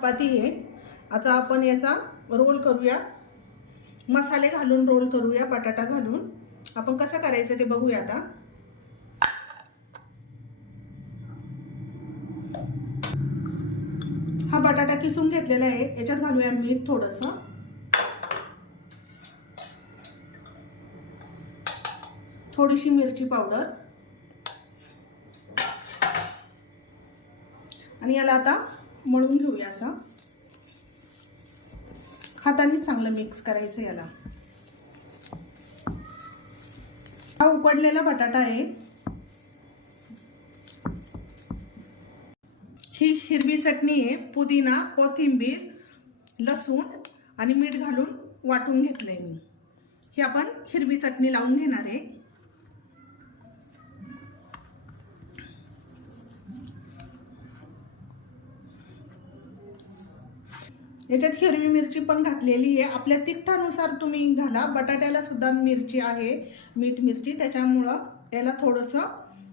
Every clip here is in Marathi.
चपाती आहे. आता आपण याचा रोल करूया. मसाले घालून रोल करूया बटाटा घालून. आपण कसं करायचं ते बघूया आता. हा बटाटा किसून घेतलेला आहे. याच्यात घालूया मीठ थोडस. थोडीशी मिरची पावडर. आणि याला आता मळून घेऊया असा. हाताने चांगलं मिक्स करायचं याला. हा उकडलेला बटाटा आहे. ही हिरवी चटणी आहे पुदिना कोथिंबीर लसूण आणि मीठ घालून वाटून घेतलंय मी. ही आपण हिरवी चटणी लावून घेणार आहे. याच्यात हिरवी मिरची पण घातलेली आहे. आपल्या तिखटानुसार तुम्ही घाला. बटाट्याला सुद्धा मिरची आहे. मीठ मिरची. त्याच्यामुळं याला थोडंसं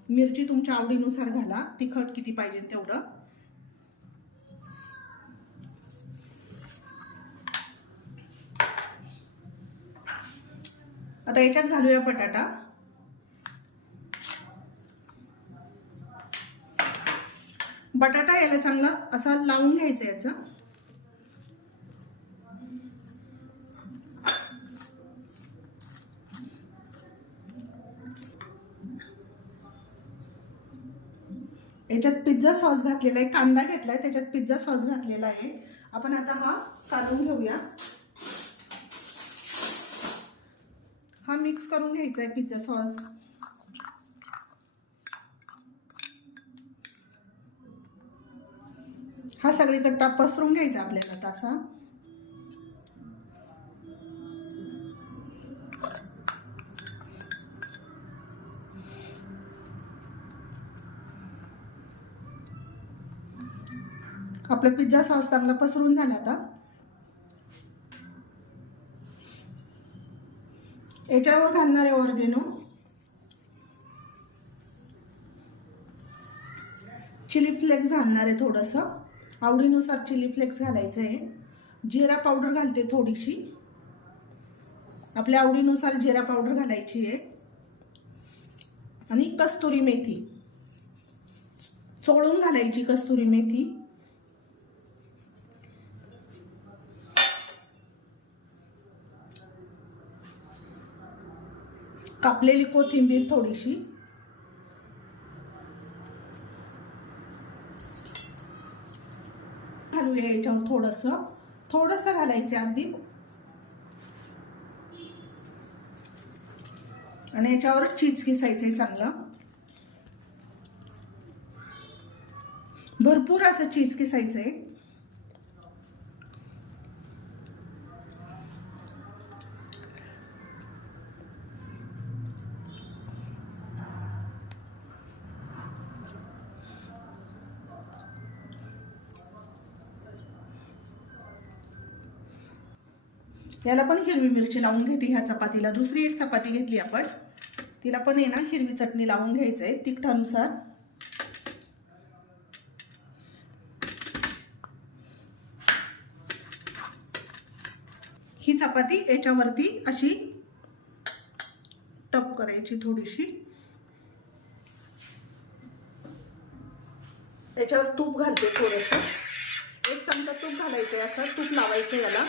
मिरची तुमच्या आवडीनुसार घाला. तिखट किती पाहिजे तेवढं. आता याच्यात घालूया बटाटा. बटाटा याला चांगला असा लावून घ्यायचा याचा. याच्यात पिझ्झा सॉस घातलेला आहे कांदा घेतलाय त्याच्यात पिझ्झा सॉस घातलेला आहे. आपण आता हा काढून घेऊया. हा मिक्स करून घ्यायचा आहे पिझ्झा सॉस हा सगळीकडे पसरून घ्यायचा आपल्याला तसा. आपला पिझ्झा सॉस चांगला पसरून झाला आता. याच्यावर घालणार आहे ऑर्गेनो. चिली फ्लेक्स घालणार आहे थोडंसं. आवडीनुसार चिली फ्लेक्स घालायचं आहे. जिरा पावडर घालते थोडीशी. आपल्या आवडीनुसार जिरा पावडर घालायची आहे. आणि कस्तुरी मेथी. चोळून घालायची कस्तुरी मेथी. कापलेली कोथिंबीर थोडीशी. घालूया याच्यावर थोडस. थोडस घालायचं अगदी आणि याच्यावर चीज किसायचंय चांगलं. भरपूर असं चीज किसायचंय याला पण हिरवी मिरची लावून घेते ह्या चपातीला. दुसरी एक चपाती घेतली आपण. तिला पण आहे ना हिरवी चटणी लावून घ्यायचं आहे तिखटानुसार. ही चपाती याच्यावरती अशी टप करायची थोडीशी. याच्यावर तूप घालते थोडस. एक चमचा तूप घालायचं असं तूप लावायचं याला.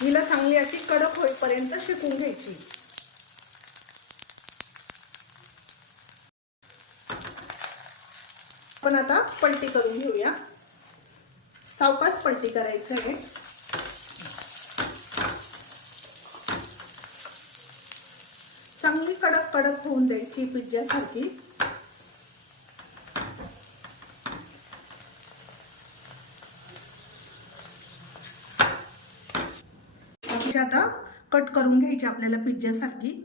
हिला चांगली अशी कडक होईपर्यंत शिकून घ्यायची. आपण आता पलटी करून घेऊया. सावकाश पलटी करायचं आहे. चांगली कडक कडक होऊन द्यायची पिझ्झ्यासारखी अशी आता कट करून घ्यायची आपल्याला पिझ्झासारखी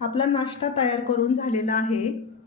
आपला नाश्ता तयार करून झालेला आहे.